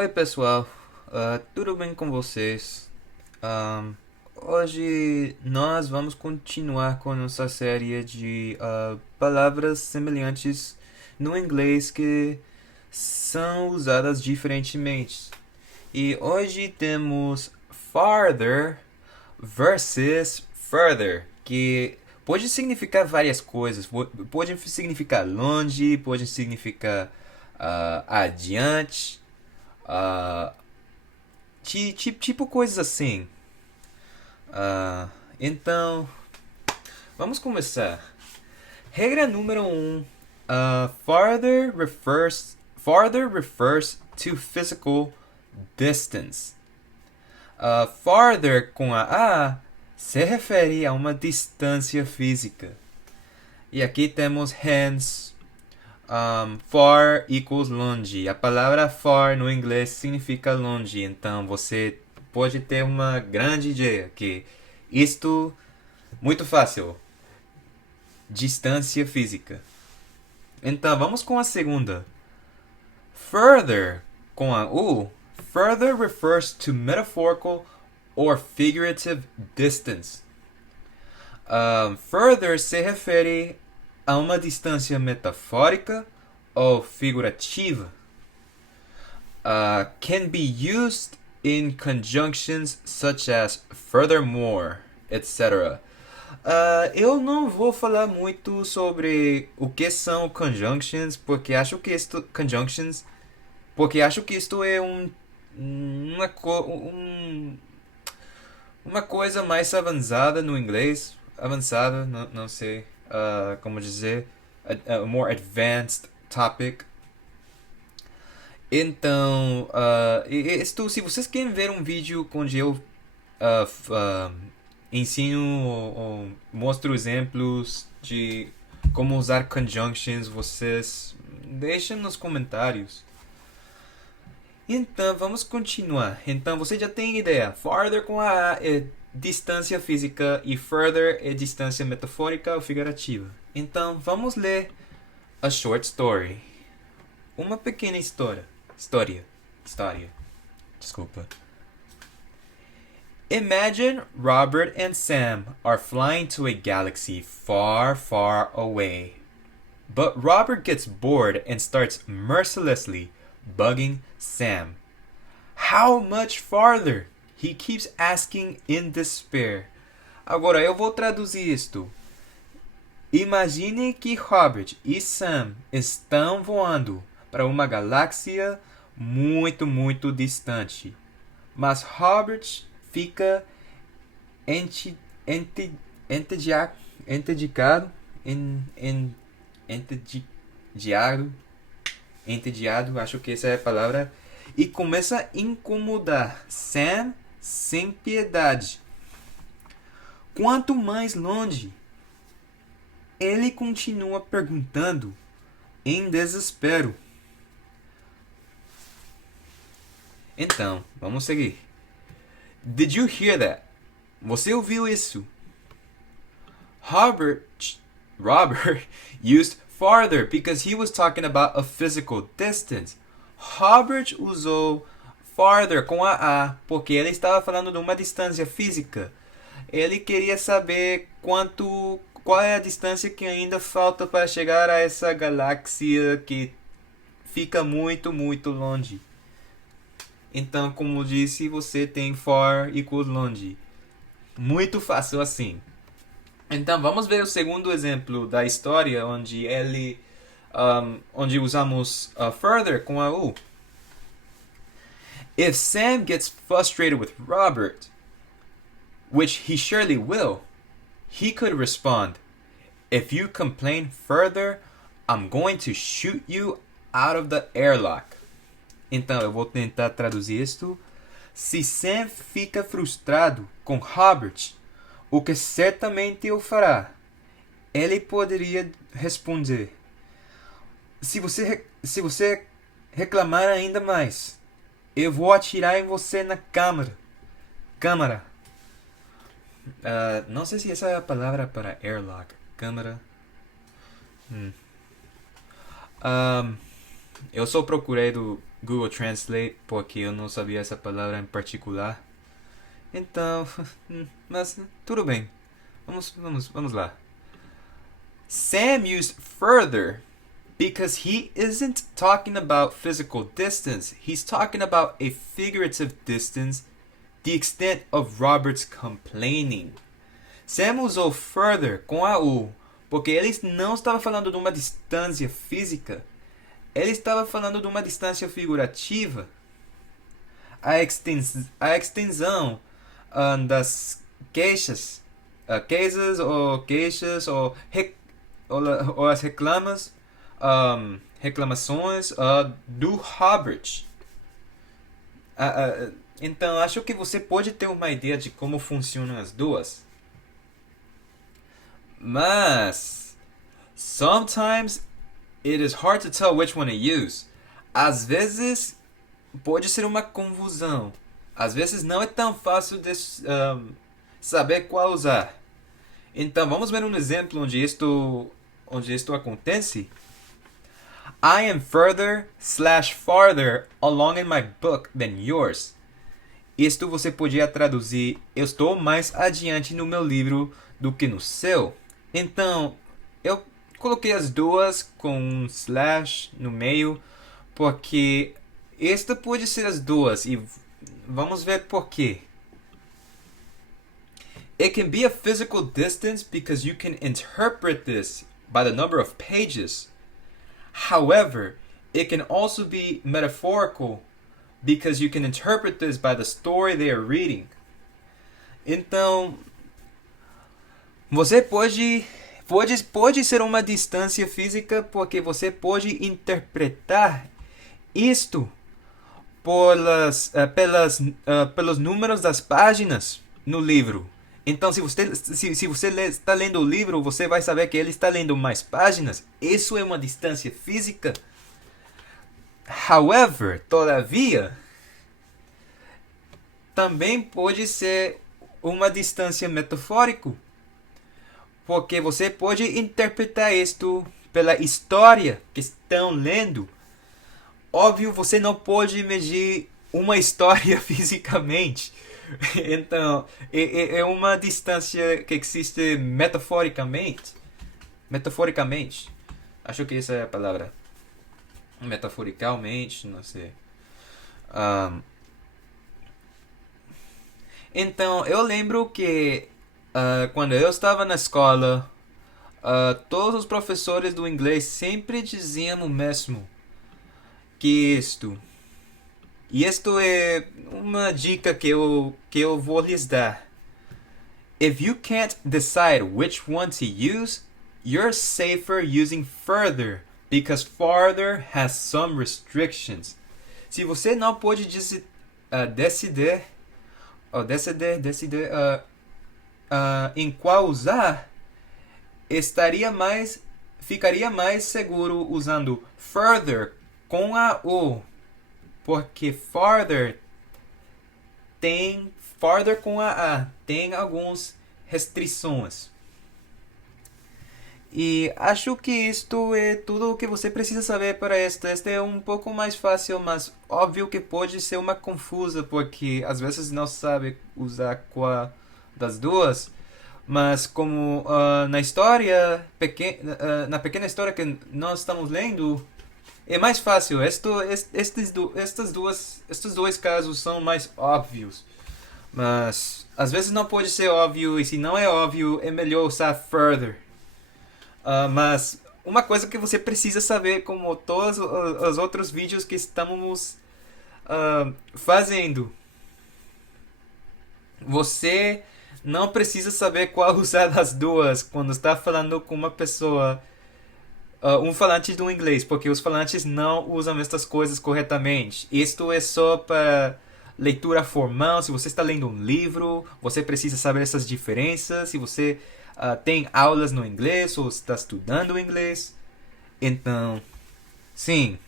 Oi pessoal, tudo bem com vocês? Hoje nós vamos continuar com nossa série de palavras semelhantes no inglês que são usadas diferentemente. E hoje temos farther versus further, que pode significar várias coisas. Pode significar longe, pode significar adiante, ah, tipo coisas assim. Ah, então, vamos começar. Regra número 1. Farther refers to physical distance. Farther com a se refere a uma distância física. E aqui temos hence, far equals longe. A palavra far no inglês significa longe, então você pode ter uma grande ideia que isto muito fácil. Distância física. Então vamos com a segunda. Further com a U. Further refers to metaphorical or figurative distance. Further se refere a uma distância metafórica ou figurativa. Can be used in conjunctions such as furthermore, etc. Eu não vou falar muito sobre o que são conjunctions, porque acho que isto é uma coisa mais avançada no inglês, avançada, não sei como dizer, a more advanced topic. Então, se vocês querem ver um vídeo onde eu ensino ou mostro exemplos de como usar conjunctions, vocês deixem nos comentários. Então, vamos continuar. Então, você já tem ideia. Farther com a é distância física e further é distância metafórica ou figurativa. Então, vamos ler a short story. Uma pequena história. Desculpa. Imagine Robert and Sam are flying to a galaxy far, far away. But Robert gets bored and starts mercilessly bugging Sam. How much farther? He keeps asking in despair. Agora eu vou traduzir isto. Imagine que Robert e Sam estão voando para uma galáxia muito, muito distante. Mas Robert fica entediado, acho que essa é a palavra, e começa a incomodar Sam sem piedade. Quanto mais longe, ele continua perguntando em desespero. Então, vamos seguir. Did you hear that? Você ouviu isso? Robert used farther because he was talking about a physical distance. Robert usou farther com a porque ele estava falando de uma distância física. Ele queria saber qual é a distância que ainda falta para chegar a essa galáxia que fica muito, muito longe. Então, como disse, você tem far equals longe. Muito fácil assim. Então, vamos ver o segundo exemplo da história onde onde usamos further com a U. If Sam gets frustrated with Robert, which he surely will, he could respond, "If you complain further, I'm going to shoot you out of the airlock." Então, eu vou tentar traduzir isto. Se Sam fica frustrado com Robert, o que certamente o fará, ele poderia responder: se você reclamar ainda mais, eu vou atirar em você na câmara. Não sei se essa é a palavra para airlock. Câmara. Eu só procurei Google Translate porque eu não sabia essa palavra em particular. Então, mas tudo bem. Vamos lá. Sam used further because he isn't talking about physical distance. He's talking about a figurative distance, the extent of Robert's complaining. Sam usou further com a U, porque ele não estava falando de uma distância física, ele estava falando de uma distância figurativa. A extensão das queixas, ou as reclamações do Robert. Então, acho que você pode ter uma ideia de como funcionam as duas. Mas, sometimes it is hard to tell which one to use. Às vezes, pode ser uma confusão. Às vezes, não é tão fácil de saber qual usar. Então, vamos ver um exemplo onde isto acontece. I am further/farther along in my book than yours. Isto você podia traduzir: eu estou mais adiante no meu livro do que no seu. Então, eu coloquei as duas com um slash no meio, porque esta pode ser as duas, e vamos ver por quê. It can be a physical distance because you can interpret this by the number of pages. However, it can also be metaphorical because you can interpret this by the story they are reading. Então, você pode ser uma distância física porque você pode interpretar isto pelos números das páginas no livro. Então, se você está lendo o livro, você vai saber que ele está lendo mais páginas. Isso é uma distância física. However, todavia, também pode ser uma distância metafórica, porque você pode interpretar isto pela história que estão lendo. Óbvio, você não pode medir uma história fisicamente. Então, é uma distância que existe metaforicamente. Acho que essa é a palavra. Metaforicamente, não sei. Então, eu lembro que quando eu estava na escola, todos os professores do inglês sempre diziam o mesmo. Que isto. E isto é uma dica que eu vou lhes dar. If you can't decide which one to use, you're safer using further, because farther has some restrictions. Se você não pode decidir em qual usar, ficaria mais seguro usando further com a U, porque farther com a tem algumas restrições. E acho que isto é tudo o que você precisa saber para esta. Este é um pouco mais fácil, mas óbvio que pode ser uma confusa, porque às vezes não sabe usar qual das duas. Mas como na história, na pequena história que nós estamos lendo, é mais fácil. Estes dois casos são mais óbvios. Mas às vezes não pode ser óbvio, e se não é óbvio, é melhor usar further. Mas uma coisa que você precisa saber, como todos os outros vídeos que estamos fazendo, você não precisa saber qual usar das duas quando está falando com uma pessoa, um falante do inglês, porque os falantes não usam estas coisas corretamente. Isto é só para leitura formal. Se você está lendo um livro, você precisa saber essas diferenças. Se você tem aulas no inglês ou está estudando inglês, então, sim.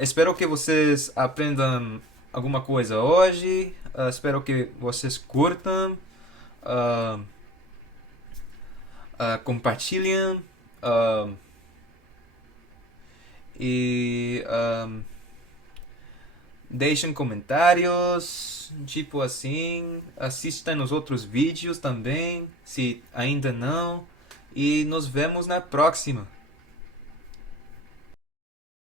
Espero que vocês aprendam alguma coisa hoje. Espero que vocês curtam, compartilhem. E deixem comentários, tipo assim. Assistam os outros vídeos também, se ainda não. E nos vemos na próxima.